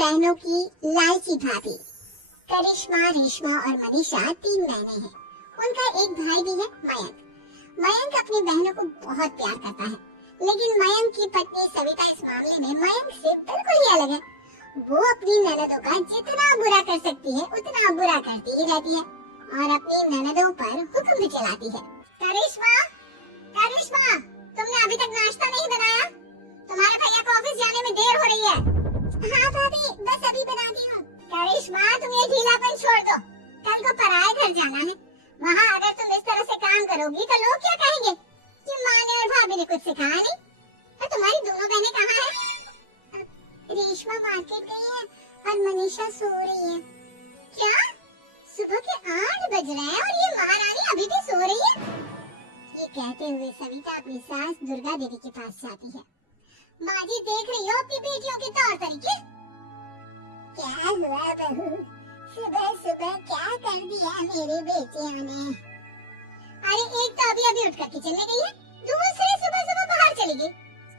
बहनों की लालची भाभी। करिश्मा, रेशमा और मनीषा 3 बहनें हैं। उनका एक भाई भी है, मयंक। मयंक अपनी बहनों को बहुत प्यार करता है, लेकिन मयंक की पत्नी सविता इस मामले में मयंक से बिल्कुल ही अलग है। वो अपनी ननदों का जितना बुरा कर सकती है उतना बुरा करती ही रहती है और अपनी ननदों पर हुक्म भी चलाती है। करिश्मा, करिश्मा, तुमने अभी तक नाश्ता नहीं बनाया? तुम्हारे भैया को ऑफिस जाने में देर हो रही है। हाँ भाभी, बस अभी बनाती हूँ। करिश्मा, तुम ये ढीलापन छोड़ दो। कल को पराये घर जाना है। वहाँ अगर तुम इस तरह से काम करोगी तो लोग क्या कहेंगे कि माँ ने और भाभी ने कुछ सिखाया नहीं। तो तुम्हारी दोनों बहनें कहाँ हैं? रेशमा मार्केट गई है और मनीषा सो रही है। क्या? सुबह के 8 बज रहे हैं और ये महारानी अभी भी सो रही है? ये कहते हुए सविता अपनी सास दुर्गा देवी के पास जाती है। माँ जी, देख रही हो अपनी बेटियों के तौर तरीके? क्या हुआ बहू? सुबह सुबह क्या कर दिया मेरी बेटियों ने? अरे एक तो अभी अभी उठकर किचन में गई है, दूसरी सुबह सुबह बाहर चली गई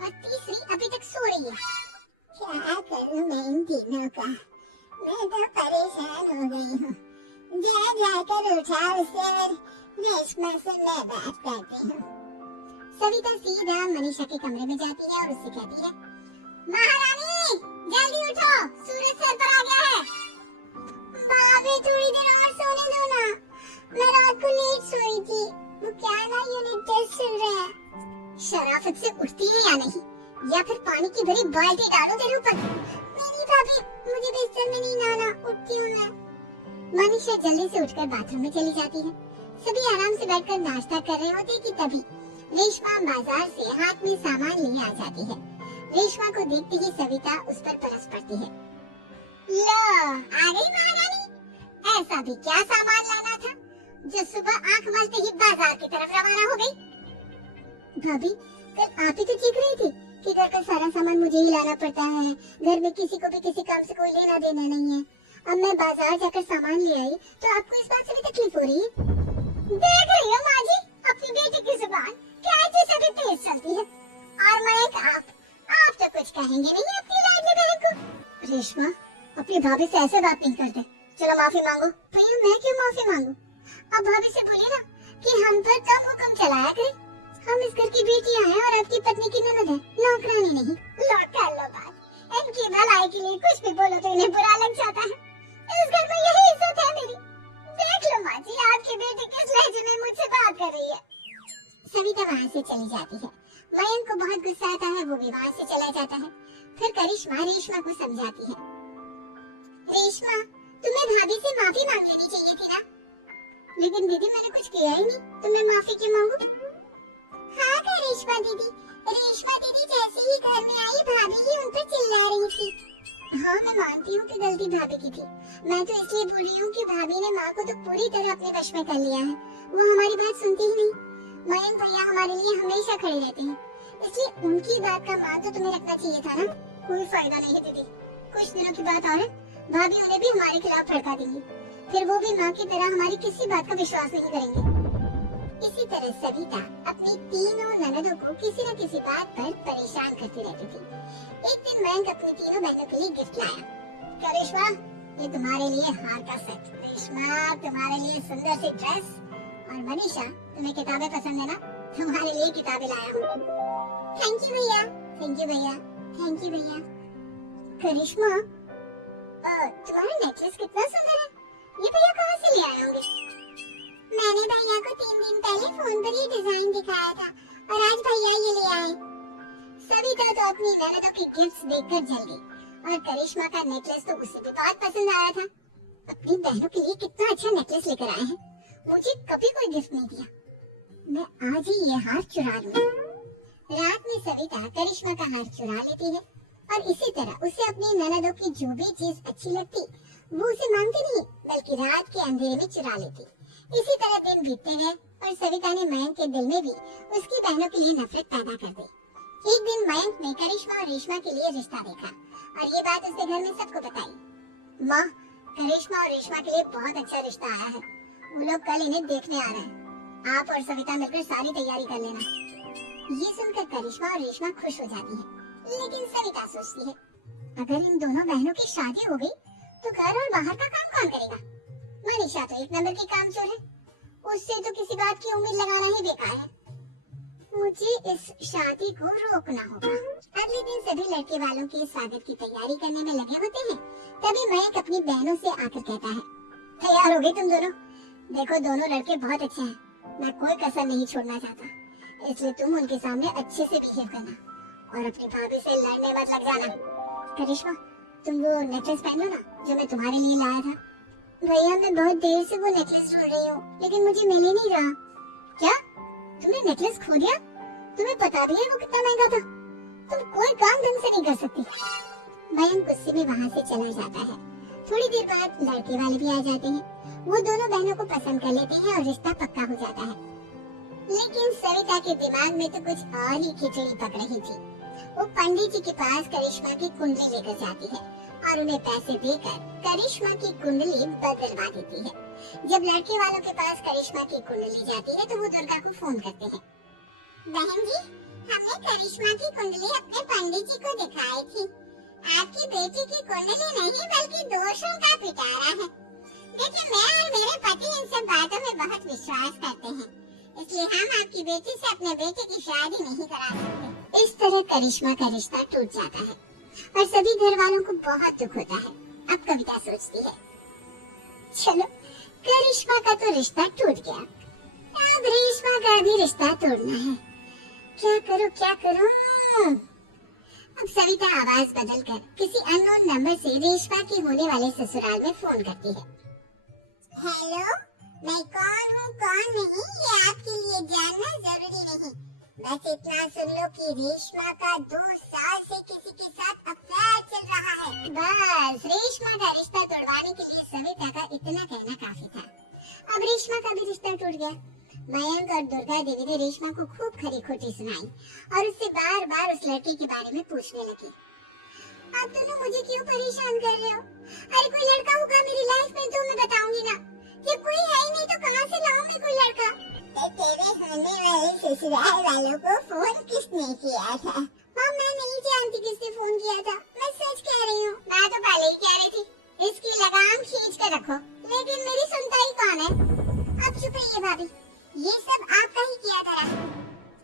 और तीसरी अभी तक सो रही है। क्या करूं मैं इन तीनों का? मैं तो परेशान हो गई हूँ। जा जाकर उठा उसे, रेशमा से मैं बात करती हूँ। सविता सीधा मनीषा के कमरे में जाती है और उससे कहती है, महारानी जल्दी उठो, सूरज सर पर आ गया है। भाभी थोड़ी देर और सोने दो ना, मैं रात को लेट सोई थी। वो क्या ना यूनिट टेस्ट चल रहा है। शराफत से उठती है या नहीं, या फिर पानी की भरी बाल्टी डालो तेरे ऊपर। नहीं भाभी, मुझे बिस्तर में नहीं नहाना, उठती हूँ मैं। मनीषा जल्दी से उठकर बाथरूम में चली जाती है। सभी आराम से बैठकर नाश्ता कर रहे होते कि तभी रेशमा बाजार से हाथ में सामान लिए आ जाती है। रेशमा को देखते ही सविता उस पर बरस पड़ती है। लो, आ गई महारानी। ऐसा भी क्या सामान लाना था जो सुबह आंख मारते ही बाजार की तरफ रवाना हो गई? भाभी, कल आप ही तो चीख रही थी कि घर का सारा सामान मुझे ही लाना पड़ता है, घर में किसी को भी किसी काम से कोई लेना देना नहीं है। अब मैं बाजार जाकर सामान ले आई तो आपको इस बात से भी तकलीफ हो रही है? देख रही हो माँ जी, अपनी बेटी की जुबान क्या भी तेज चलती है। और मयंक, आप तो कुछ कहेंगे नहीं अपनी लाडली बहन को। रेशमा, अपनी भाभी से ऐसे बात नहीं करते। चलो माफी मांगो। भैया, मैं क्यों माफी मांगू? अब भाभी से बोलिए ना कि हम पर कम हुक्म चलाया करें। हम इस घर की बेटियां हैं और आपकी पत्नी की ननद है, नौकरानी नहीं। लो कर लो बात। इनकी भलाई के लिए कुछ भी बोलो तो इन्हें बुरा लग जाता है। इस घर में यही इज्जत है मेरी। देख लो माँ जी, आपकी बेटी किस लहजे में मुझसे बात कर रही है। सविता वहाँ से चली जाती है। मयंक को बहुत गुस्सा आता है, वो भी वहाँ से चला जाता है। फिर करिश्मा रेशमा को समझाती है। रेशमा, तुम्हें भाभी से माफी मांग लेनी चाहिए थी ना। लेकिन दीदी, मैंने कुछ किया ही नहीं, तो मैं माफी क्यों मांगू? हाँ करिश्मा दीदी, रेशमा दीदी जैसे ही घर में आई भाभी ही उन पर चिल्ला रही थी। हाँ, मैं मानती हूँ कि गलती भाभी की थी। मैं तो इसलिए बोल रही हूँ कि भाभी ने माँ को तो पूरी तरह अपने वश में कर लिया है। वो हमारी बात सुनती ही नहीं। मयंक भैया हमारे लिए हमेशा खड़े रहते हैं, इसलिए उनकी बात का मान तो तुम्हें रखना चाहिए था ना। कोई फायदा नहीं है दीदी, कुछ दिनों की बात और है, भाभी उन्हें भी हमारे खिलाफ भड़का देंगी। फिर वो भी माँ की तरह हमारी किसी बात का विश्वास नहीं करेंगे। इसी तरह सविता अपनी तीनों ननदों को किसी न किसी बात पर परेशान करती रहती थी। एक दिन मयंक अपनी तीनों बहनों के लिए गिफ्ट लाया। करिश्मा, ये तुम्हारे लिए हार का सेट। रेशमा, तुम्हारे लिए सुंदर सी ड्रेस। और मनीषा, तुम्हें किताबें पसंद है ना, तुम्हारे लिए किताबें लाया हूँ। थैंक यू भैया, थैंक यू भैया, थैंक यू भैया। करिश्मा, तुम्हारा नेकलेस कितना सुंदर है। ये भैया कहाँ से ले आए होंगे? मैंने भैया को 3 दिन पहले फोन पर ये डिजाइन दिखाया था और आज भैया ये ले आए। सविता तो अपनी ननदों के गिफ्ट्स देखकर जल गई और करिश्मा का नेकलेस तो उसे भी बहुत पसंद आया था। अपनी बहनों के लिए कितना अच्छा नेकलेस लेकर आए हैं, मुझे कभी कोई गिफ्ट नहीं दिया। मैं आज ही ये हार चुरा लूंगी। रात में सविता करिश्मा का हार चुरा लेती है और इसी तरह उसे अपनी ननदों की जो भी चीज अच्छी लगती वो उसे मांगती नहीं, बल्कि रात के अंधेरे में चुरा लेती। इसी तरह दिन बीतते गए और सविता ने मयंक के दिल में भी उसकी बहनों के लिए नफरत पैदा कर दी। एक दिन मयंक ने करिश्मा और रेशमा के लिए रिश्ता देखा और ये बात उसके घर में सबको बताई। माँ, करिश्मा और रेशमा के लिए बहुत अच्छा रिश्ता आया है। वो लोग कल इन्हें देखने आ रहे हैं। आप और सविता मिलकर सारी तैयारी कर लेना। ये सुनकर करिश्मा और रेशमा खुश हो जाती है, लेकिन सविता सोचती है, अगर इन दोनों बहनों की शादी हो गई तो घर और बाहर का काम कौन करेगा? मनीषा तो एक नंबर की कामचोर है, उससे तो किसी बात की उम्मीद लगाना ही बेकार है। मुझे इस शादी को रोकना होगा। अगले दिन सभी लड़के वालों के स्वागत की तैयारी करने में लगे होते हैं। तभी मयंक अपनी बहनों से आकर कहता है, तैयार हो गए तुम दोनों? देखो दोनों लड़के बहुत अच्छे हैं, मैं कोई कसर नहीं छोड़ना चाहता, इसलिए तुम उनके सामने अच्छे से बिहेव करना और अपनी भाभी से लड़ने मत लग जाना। करिश्मा, तुम वो नेकलेस पहन लो ना जो मैं तुम्हारे लिए लाया था। भैया मैं बहुत देर से वो नेकलेस ढूंढ रही हूँ, लेकिन मुझे मिल ही नहीं रहा। क्या तुमने नेकलेस खो दिया? तुम्हें पता भी है वो कितना महंगा था? तुम कोई काम ढंग से नहीं कर सकती। मयंक गुस्से में वहाँ से चला जाता है। थोड़ी देर बाद लड़के वाले भी आ जाते हैं। वो दोनों बहनों को पसंद कर लेते हैं और रिश्ता पक्का हो जाता है। लेकिन सविता के दिमाग में तो कुछ और ही खिचड़ी पक रही थी। वो पंडित जी के पास करिश्मा की कुंडली लेकर जाती है और उन्हें पैसे देकर करिश्मा की कुंडली बदलवा देती है। जब लड़के वालों के पास करिश्मा की कुंडली जाती है तो वो दुर्गा को फोन करते हैं। बहन जी, हमने करिश्मा की कुंडली अपने पंडित जी को दिखाई थी। आपकी बेटी की कुंडली नहीं बल्कि दोषों का पिटारा है। देखिए मैं और मेरे पति इन सब बातों में बहुत विश्वास करते हैं, इसलिए हम आपकी बेटी से अपने बेटे की शादी नहीं करा सकते। इस तरह करिश्मा का रिश्ता टूट जाता है और सभी घर वालों को बहुत दुख होता है। अब कविता सोचती है, चलो करिश्मा का तो रिश्ता टूट गया, अब रेशमा का भी रिश्ता तोड़ना है। क्या करूं? अब सविता आवाज बदलकर किसी अननोन नंबर से रेशमा के होने वाले ससुराल में फोन करती है। हेलो, मैं कौन हूँ कौन नहीं ये आपके लिए जानना जरूरी नहीं, बस इतना सुन लो कि रेशमा का 2 साल से किसी के साथ अफेयर चल रहा है। बस रेशमा का रिश्ता तोड़वाने के लिए सविता का इतना कहना काफी था। अब रेशमा का भी रिश्ता टूट गया। मयंक और दुर्गा देवी ने रेशमा को खूब खरी खोटी सुनाई और उससे बार बार उस लड़के के बारे में पूछने लगी। आप दोनों मुझे क्यों परेशान कर रहे हो? अरे कोई लड़का होगा मेरी लाइफ में तो मैं बताऊंगी ना, जब कोई है ही नहीं तो कहाँ से लाऊं मैं कोई लड़का? तेरे होने वाले ससुराल वालों को फोन किसने किया था? हाँ मैं नहीं जानती किसने फोन किया था, मैं सच कह रही हूँ। मैं तो पहले ही कह रही थी इसकी लगाम खींच कर रखो, लेकिन मेरी सुनता ही कौन है? अब चुप रहिए भाभी, ये सब आपका ही किया था।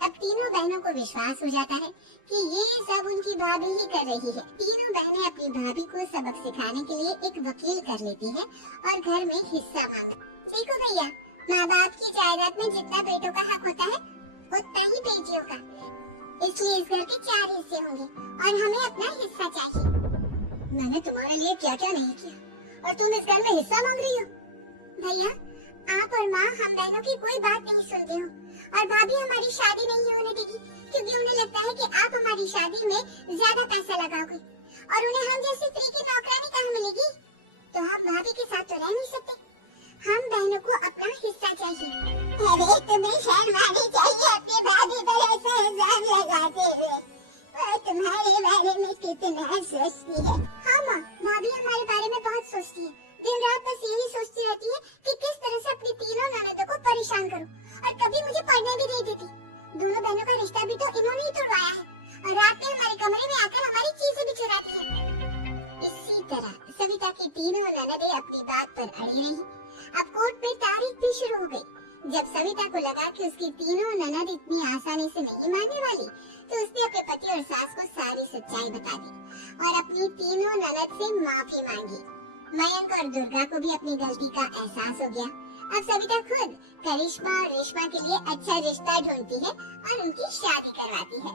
अब तीनों बहनों को विश्वास हो जाता है कि ये सब उनकी भाभी ही कर रही है। तीनों बहनें अपनी भाभी को सबक सिखाने के लिए एक वकील कर लेती है और घर में हिस्सा मांगा। देखो भैया, माँ बाप की जायदाद में जितना बेटों का हक होता है उतना ही बेटियों का, इसलिए इस घर के 4 हिस्से होंगे और हमें अपना हिस्सा चाहिए। मैंने तुम्हारे लिए क्या क्या नहीं किया और तुम इस घर में हिस्सा मांग रही हो? भैया आप और माँ हम बहनों की कोई बात नहीं सुनते हो और भाभी हमारी शादी नहीं होने देगी क्योंकि उन्हें लगता है कि आप हमारी शादी में ज्यादा पैसा लगाओगे और उन्हें हम जैसे फ्री की नौकरानी कहाँ मिलेगी। तो हम भाभी के साथ तो रह नहीं सकते, हम बहनों को अपना हिस्सा चाहिए। अरे तुम्हें शर्म आनी चाहिए अपनी भाभी पर ऐसा इल्जाम लगाते हुए, वो तुम्हारे बारे में कितना सोचती है। हाँ माँ, भाभी हमारे बारे में बहुत सोचती है, दिन रात बस यही सोचती रहती है कि किस तरह से अपनी तीनों ननदों को परेशान करूं और कभी मुझे पढ़ने भी नहीं देती। दोनों बहनों का रिश्ता भी तो इन्होंने ही तोड़वाया है और रात में हमारे कमरे में आकर हमारी चीजें भी चुराती है। इसी तरह सविता की तीनों ननदें अपनी बात पर अड़ी रही। अब कोर्ट में तारीख भी शुरू हो गई। जब सविता को लगा कि उसकी तीनों ननद इतनी आसानी से नहीं मानने वाली, तो उसने अपने पति और सास को सारी सच्चाई बता दी और अपनी तीनों ननद से माफी मांगी। मयंक और दुर्गा को भी अपनी गलती का एहसास हो गया। अब सविता खुद करिश्मा और रेशमा के लिए अच्छा रिश्ता ढूंढती है और उनकी शादी करवाती है।